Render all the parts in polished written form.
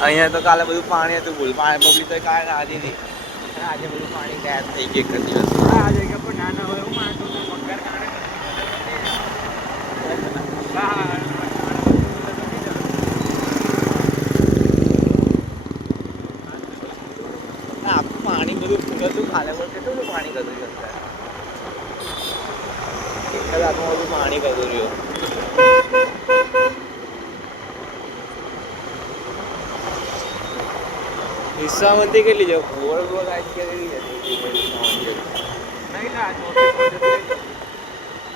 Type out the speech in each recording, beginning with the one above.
અહીંયા તો કાલે બધું પાણી હતું ભૂલ પાણી પબ્લિક તો કાંઈ નાતી હતી આજે બધું પાણી ગાયબ થઈ ગયું એક દિવસ આ જગ્યા પર નાના હોય એવું માનતો પગાર કારણે આખું પાણી બધું હતું કાલે પણ કેટલું બધું પાણી ગતું રહ્યું અત્યારે આખું બધું પાણી ગતું રહ્યું હિસ્સામાંથી કેટલી જાય ગોળ ગોળ આઈ કેટલી હતી નહીં ના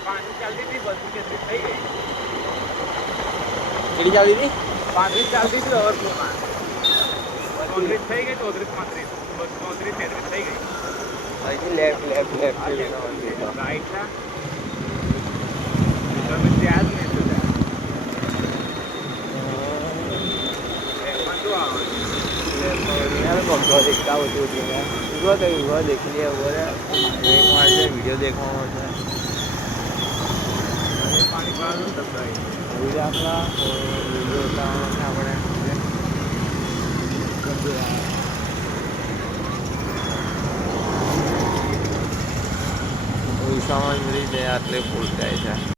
પાંચ ચાલતી હતી બધું કે થઈ ગઈ કેટલી ચાલતી હતી 35 ચાલતી હતી ઓવરફ્લોમાં 34 થઈ ગઈ 34 35 34 33 થઈ ગઈ અહીંથી લેફ્ટ રાઈટ ના તમે ત્યાં જ નહીં पक्का देखता होती होती है हुआ कहीं हुआ देख लिया हुआ है एक बार से वीडियो देखा होता है पानी पानी तब मुझे आपका वीडियो होता આપણે સામાન મળી જાય આટલે ફૂલ થાય છે